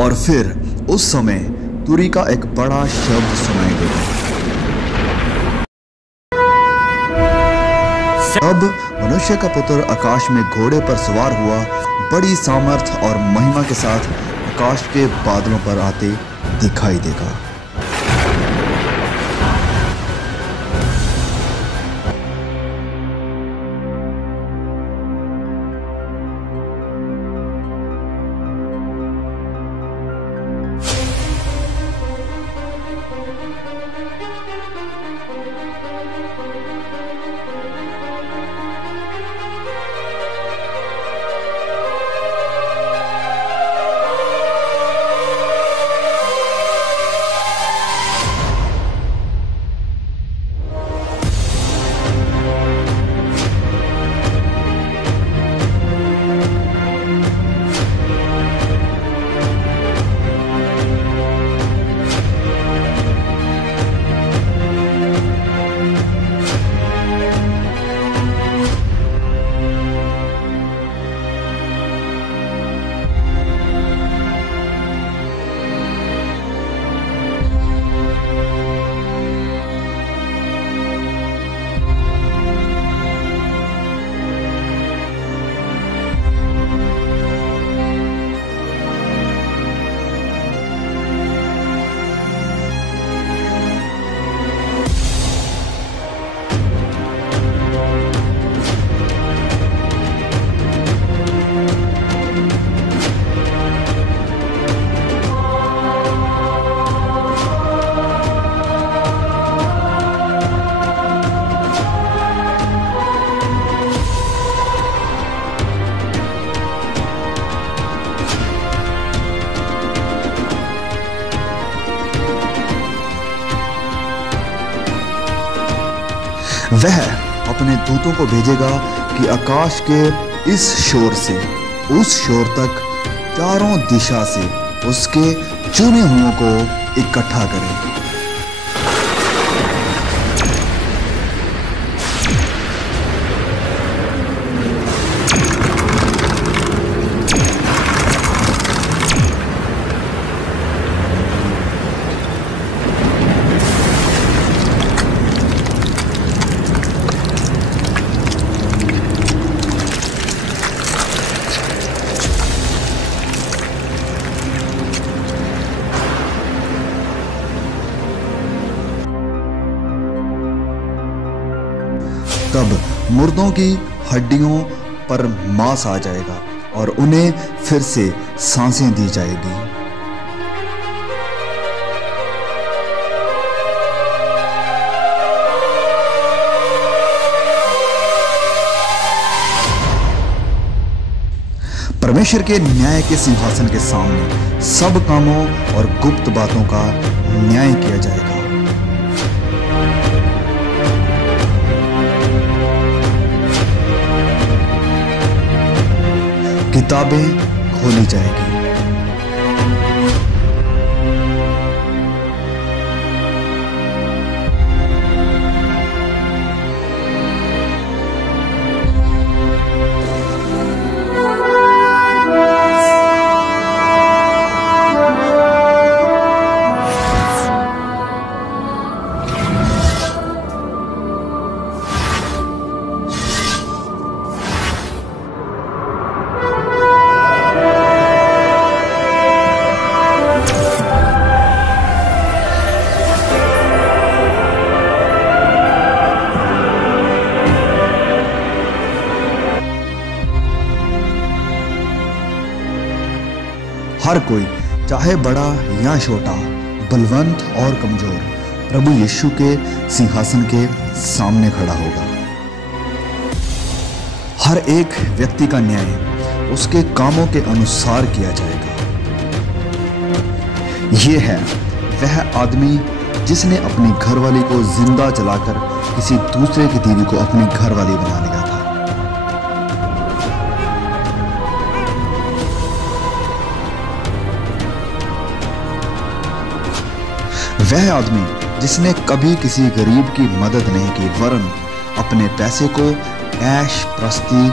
और फिर उस समय तुरी का एक बड़ा शब्द सुनाई देगा। अब मनुष्य का पुत्र आकाश में घोड़े पर सवार हुआ बड़ी सामर्थ और महिमा के साथ आकाश के बादलों पर आते दिखाई देगा। वह अपने दूतों को भेजेगा कि आकाश के इस शोर से उस शोर तक चारों दिशा से उसके चुने हुओं को इकट्ठा करें। तब मुर्दों की हड्डियों पर मांस आ जाएगा और उन्हें फिर से सांसें दी जाएगी। परमेश्वर के न्याय के सिंहासन के सामने सब कामों और गुप्त बातों का न्याय किया जाएगा। किताबें खोली जाएगी। हर कोई, चाहे बड़ा या छोटा, बलवंत और कमजोर, प्रभु यीशु के सिंहासन के सामने खड़ा होगा। हर एक व्यक्ति का न्याय उसके कामों के अनुसार किया जाएगा। ये है वह आदमी जिसने अपनी घरवाली को जिंदा जलाकर किसी दूसरे की बीवी को अपनी घरवाली बना लिया था। वह आदमी जिसने कभी किसी गरीब की मदद नहीं की, वरन अपने पैसे को ऐश प्रस्ती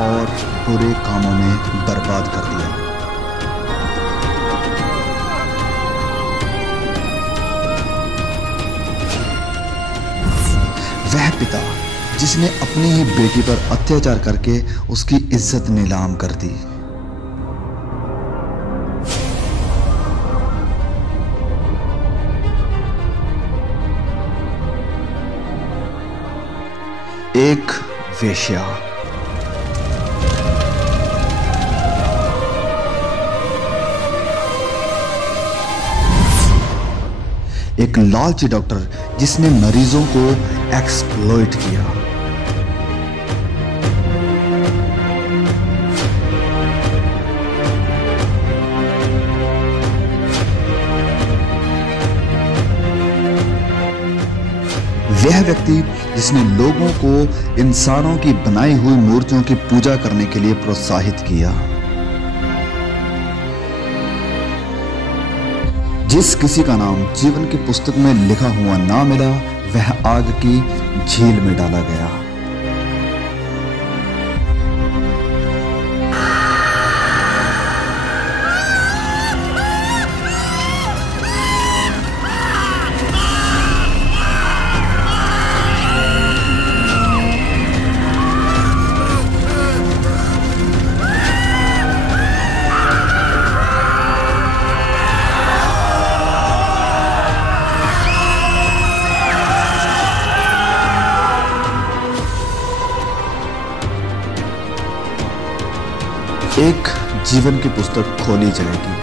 और बुरे कामों में बर्बाद कर दिया। पिता जिसने अपनी ही बेटी पर अत्याचार करके उसकी इज्जत नीलाम कर दी। एक वेश्या। एक लालची डॉक्टर जिसने मरीजों को एक्सप्लॉइट किया। वह व्यक्ति जिसने लोगों को इंसानों की बनाई हुई मूर्तियों की पूजा करने के लिए प्रोत्साहित किया। जिस किसी का नाम जीवन की पुस्तक में लिखा हुआ ना मिला, वह आग की झील में डाला गया। एक जीवन की पुस्तक खोली जाएगी।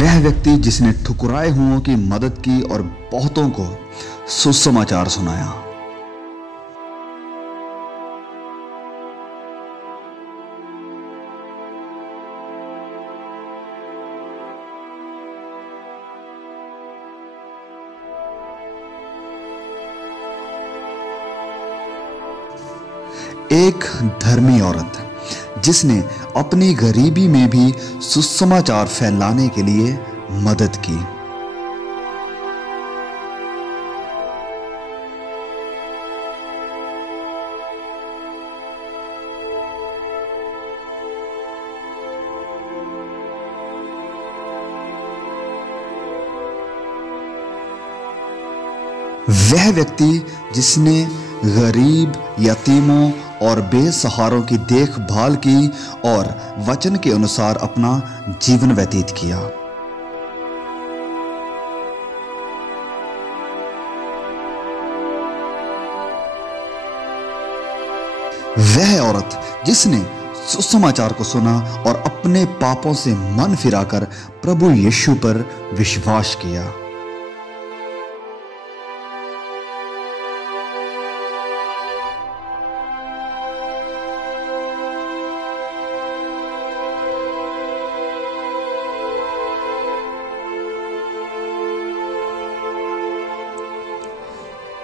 वह व्यक्ति जिसने ठुकराए हुओं की मदद की और बहुतों को सुसमाचार सुनाया। एक धर्मी औरत जिसने अपनी गरीबी में भी सुसमाचार फैलाने के लिए मदद की। वह व्यक्ति जिसने गरीब, यतीमों और बेसहारों की देखभाल की और वचन के अनुसार अपना जीवन व्यतीत किया। वह औरत जिसने सुसमाचार को सुना और अपने पापों से मन फिराकर प्रभु यीशु पर विश्वास किया।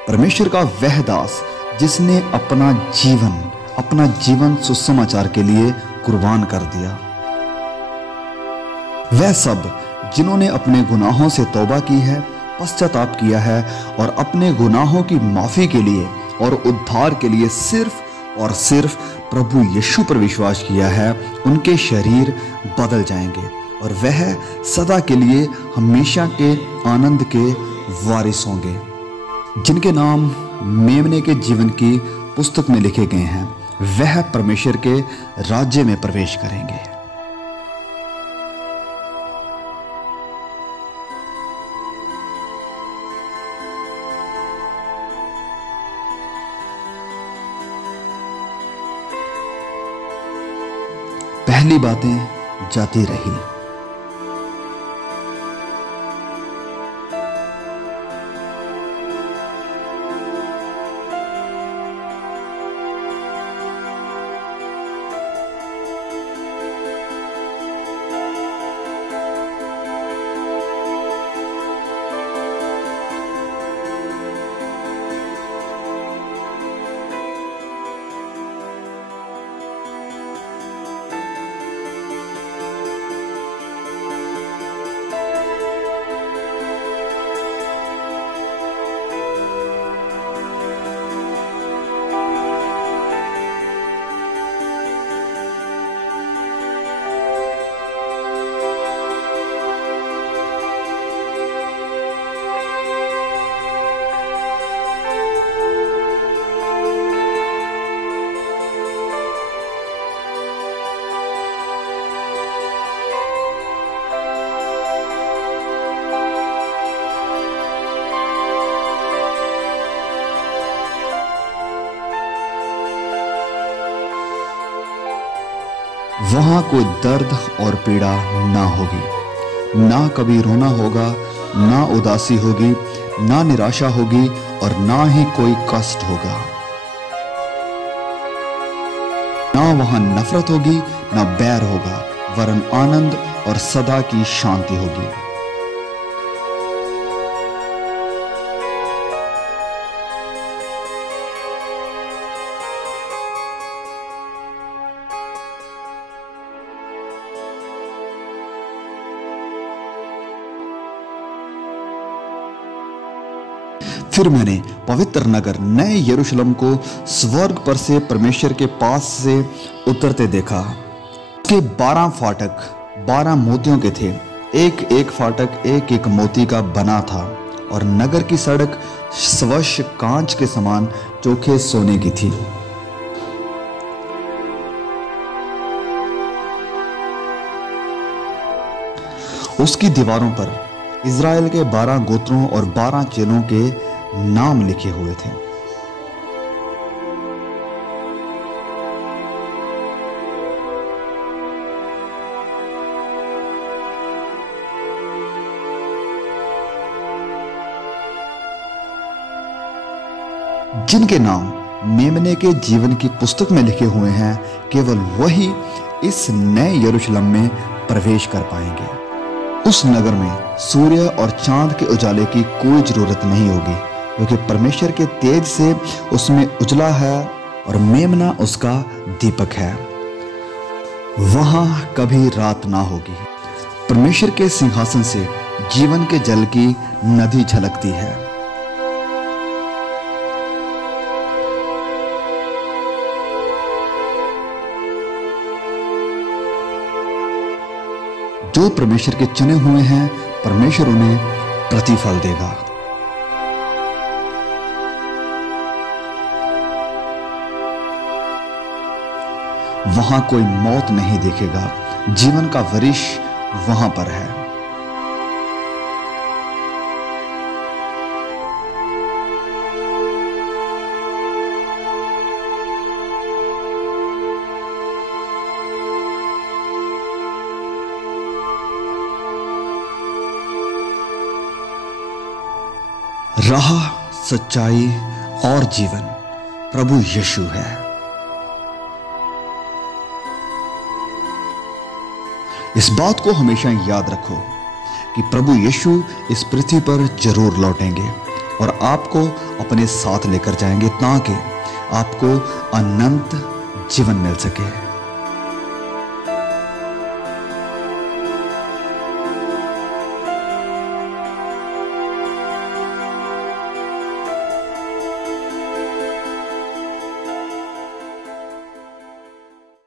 परमेश्वर का वह दास जिसने अपना जीवन सुसमाचार के लिए कुर्बान कर दिया। वह सब जिन्होंने अपने गुनाहों से तौबा की है, पश्चाताप किया है और अपने गुनाहों की माफी के लिए और उद्धार के लिए सिर्फ और सिर्फ प्रभु यीशु पर विश्वास किया है, उनके शरीर बदल जाएंगे और वह सदा के लिए हमेशा के आनंद के वारिस होंगे, जिनके नाम मेमने के जीवन की पुस्तक में लिखे गए हैं। वह परमेश्वर के राज्य में प्रवेश करेंगे। पहली बातें जाती रही। वहां कोई दर्द और पीड़ा ना होगी, ना कभी रोना होगा, ना उदासी होगी, ना निराशा होगी और ना ही कोई कष्ट होगा। ना वहां नफरत होगी, ना बैर होगा, वरन आनंद और सदा की शांति होगी। फिर मैंने पवित्र नगर नए यरूशलेम को स्वर्ग पर से परमेश्वर के पास से उतरते देखा। उसके 12 फाटक 12 मोतियों के थे, एक एक फाटक एक एक मोती का बना था और नगर की सड़क स्वच्छ कांच के समान चोखे सोने की थी। उसकी दीवारों पर इज़राइल के 12 गोत्रों और 12 चेलों के नाम लिखे हुए थे। जिनके नाम मेमने के जीवन की पुस्तक में लिखे हुए हैं, केवल वही इस नए यरूशलेम में प्रवेश कर पाएंगे। उस नगर में सूर्य और चांद के उजाले की कोई जरूरत नहीं होगी, क्योंकि परमेश्वर के तेज से उसमें उजला है और मेमना उसका दीपक है। वहां कभी रात ना होगी। परमेश्वर के सिंहासन से जीवन के जल की नदी झलकती है। जो परमेश्वर के चुने हुए हैं, परमेश्वर उन्हें प्रतिफल देगा। वहां कोई मौत नहीं देखेगा, जीवन का वृक्ष वहां पर है। राह, सच्चाई और जीवन प्रभु यीशु है। इस बात को हमेशा याद रखो कि प्रभु यीशु इस पृथ्वी पर जरूर लौटेंगे और आपको अपने साथ लेकर जाएंगे ताकि आपको अनंत जीवन मिल सके।